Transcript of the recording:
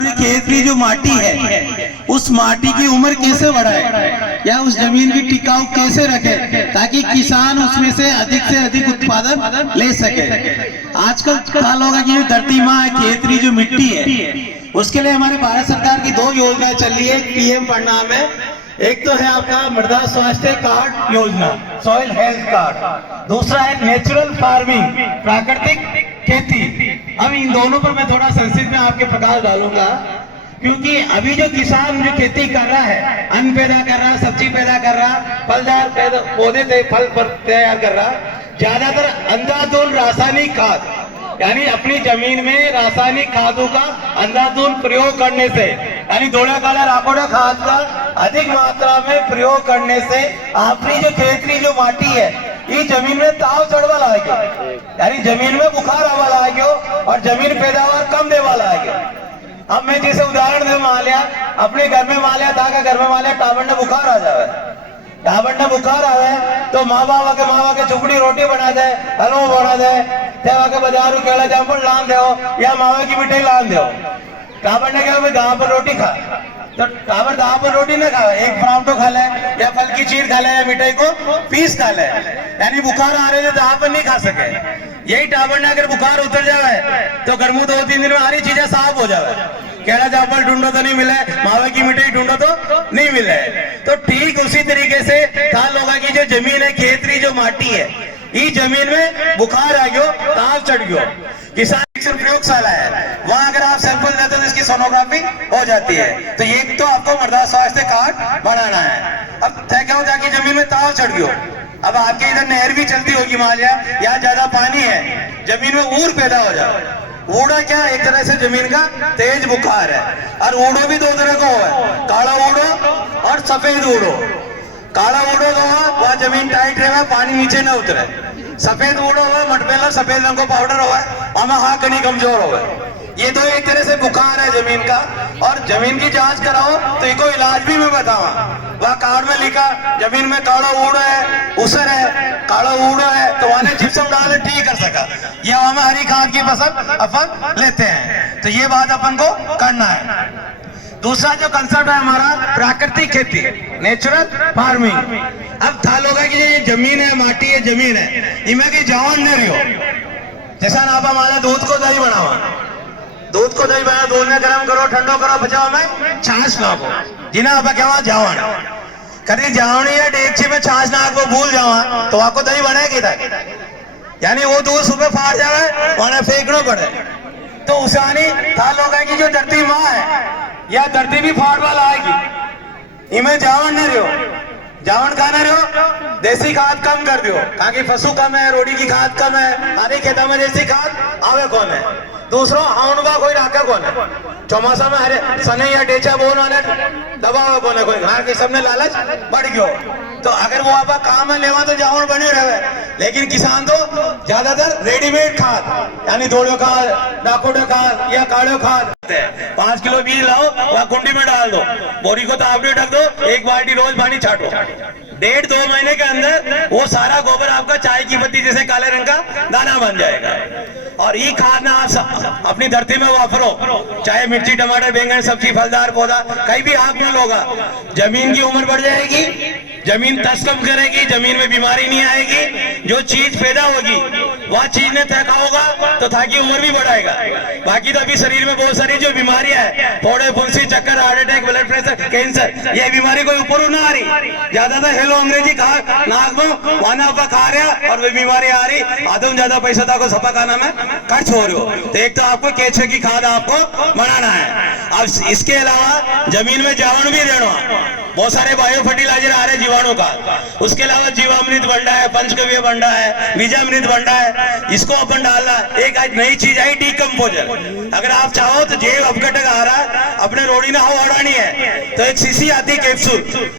खेत की जो माटी है उस माटी की उम्र कैसे बढ़ाए या उस जमीन की टिकाऊ कैसे रखे ताकि किसान उसमें से अधिक उत्पादन ले सके। आजकल हाल होगा कि जो धरती माँ है, खेत की जो मिट्टी है, उसके लिए हमारे भारत सरकार की दो योजनाएं चल रही है। पीएम प्रणाम है, एक तो है आपका मृदा स्वास्थ्य कार्ड योजना, सॉइल हेल्थ कार्ड, दूसरा है नेचुरल फार्मिंग, प्राकृतिक खेती। अब इन दोनों पर मैं थोड़ा संक्षिप्त में आपके प्रकाश डालूंगा, क्योंकि अभी जो किसान जो खेती कर रहा है, अन्न पैदा कर रहा, सब्जी पैदा कर रहा, फलदार पौधे फल तैयार कर रहा, ज्यादातर अंधाधुंध रासायनिक खाद यानी अपनी जमीन में रासायनिक खादों का अंधाधुंध प्रयोग करने से, यानी दोड़ा काला राकोड़ा खाद का अधिक मात्रा में प्रयोग करने से आपकी जो खेत की जो माटी है ये जमीन में ताव चढ़वा लाएगी, यानी जमीन में बुखार आवा लाएगी और जमीन पैदावार कम दे वाला आएगी। अब मैं जैसे उदाहरण दे मान लिया, अपने घर में मान लिया था, घर में मान लिया टावर ने बुखार आ जावे, टावर ने बुखार आवे तो माँ बाबा के झुपड़ी रोटी बना दे, हलवा बना दे, तेवा के बाजार केला जामुन लान दो या मावे की मिठाई लान दो। टावर ने कहा दाव पर रोटी खा, तो टावर दाव पर रोटी ना खा, एक पराठो खा ले या फल की चीर खा ले या मिठाई को पीस खा ले, यानी बुखार आ रहे थे दाव पर नहीं खा सके। यही टावर ने अगर बुखार उतर जाए तो गर्मू 2-3 दिन में सारी चीजें साफ हो जाए, केला जामुन ढूंढो तो नहीं मिले, मावे की मिठाई ढूंढो तो नहीं मिले। तो ठीक उसी तरीके से थाल होगा की जो जमीन है, खेत की जो माटी है, ये जमीन में बुखार आ गयो, ताव चढ़ गयो, किसान प्रयोगशाला है, वहां अगर आप सैंपल देते हो तो इसकी सोनोग्राफी हो जाती है। तो ये तो आपको मृदा स्वास्थ्य कार्ड बनाना है। अब तय क्या होता है कि जमीन में ताव चढ़ गयो, अब आपके इधर नहर भी चलती होगी मान लिया, यहाँ ज्यादा पानी है, जमीन में ऊर पैदा हो जाए। ऊड़ा क्या एक तरह से जमीन का तेज बुखार है, और ऊड़ो भी दो तरह का है, काला ऊड़ो और सफेद ऊड़ो। काला ऊड़ो तो वह जमीन टाइट रहे, पानी नीचे न उतरे। सफेद ऊड़ो हुआ मटमेला सफेद रंग को पाउडर हुआ और हाँ कहीं कमजोर हुआ। ये तो एक तरह से बुखार है जमीन का, और जमीन की जांच कराओ तो इनको इलाज भी मैं बताऊंगा। वह कार्ड में लिखा जमीन में काला ऊड़ा है, उसर है, काला ऊड़ा है तो वहां जिप्सम डाल ठीक कर सका, या हमें हरी खाद की फसल अपन लेते हैं। तो ये बात अपन को करना है। दूसरा जो कंसेप्ट है हमारा प्राकृतिक खेती, नेचुरल फार्मिंग। अब थाल होगा कि ये जमीन है, माटी है, जमीन है, इनमें की जवान नहीं रही। जैसा ना आप हमारा दूध को दही बनावा, दूध को दही बना, दूध में गर्म करो, ठंडो करो, बचाओ में छाछ नाखो, जिन्हें आप क्या जावन कभी जावनी है डेगची में छाछ नाख को भूल जावा तो आपको दही बनेगी था, यानी वो दूध सुबह फाड़ जावे वहां फेंकना पड़े। तो उसानी थाल होगा कि जो धरती माँ है या धरती भी फाड़ वाला आएगी, इनमें जावन न रहो, जावन खाना रहो, देसी खाद कम कर दो, ताकि पशु कम है, रोड़ी की खाद कम है, हरी खेता में देसी खाद आवे कौन है। दूसरा हाउंड का कोई राका कौन है, चौमासा में हरे सने या डेचा बोन वाले दबाव कौन है कोई, हाँ कि सबने लालच बढ़ गयो। तो अगर वो आपका काम है लेवा तो जावन बने रहे, लेकिन किसान तो ज्यादातर रेडीमेड खाद यानी धोड़ो खाद, डाकोडो खाद या काड़ो खाद 5 किलो बीज लाओ, वह कुंडी में डाल दो, बोरी को तावड़ी ढक दो, एक बाल्टी रोज पानी छाटो, 1.5-2 महीने के अंदर वो सारा गोबर आपका चाय की पत्ती जैसे काले रंग का दाना बन जाएगा। और ये खाद ना आप अपनी धरती में वापरो, चाहे मिर्ची, टमाटर, बैंगन, सब्जी, फलदार पौधा कहीं भी आप में लोगा, जमीन की उम्र बढ़ जाएगी, जमीन तस कम करेगी, जमीन में बीमारी नहीं आएगी, जो चीज पैदा होगी वह चीज ने तैका होगा तो ताकि उम्र भी बढ़ाएगा। बाकी तो अभी शरीर में बहुत सारी जो बीमारियां है, फोड़े, फुंसी, चक्कर, heart attack, blood pressure, cancer, ये बीमारी कोई ऊपर ना आ रही, ज्यादातर हेलो अंग्रेजी खा नाक में वाना खा रहा और वे बीमारी आ रही, आधम ज्यादा पैसा था को सपा खाना में खर्च हो रहे हो। तो एक तो आपको केचुए की खाद आपको बनाना है। अब इसके अलावा जमीन में जावन भी देना, बहुत सारे बायो फर्टिलाइजर आ रहे हैं जीवाणु का, उसके अलावा जीवामृत बन रहा है, पंचगव्य बन रहा है, बीजामृत बन रहा है, इसको अपन डालना। एक आज नई चीज आई डीकम्पोजर, अगर आप चाहो तो जैव अपघटक आ रहा है, अपने रोड़ी ना हो अड़ानी है तो एक शीशी आती कैप्सूल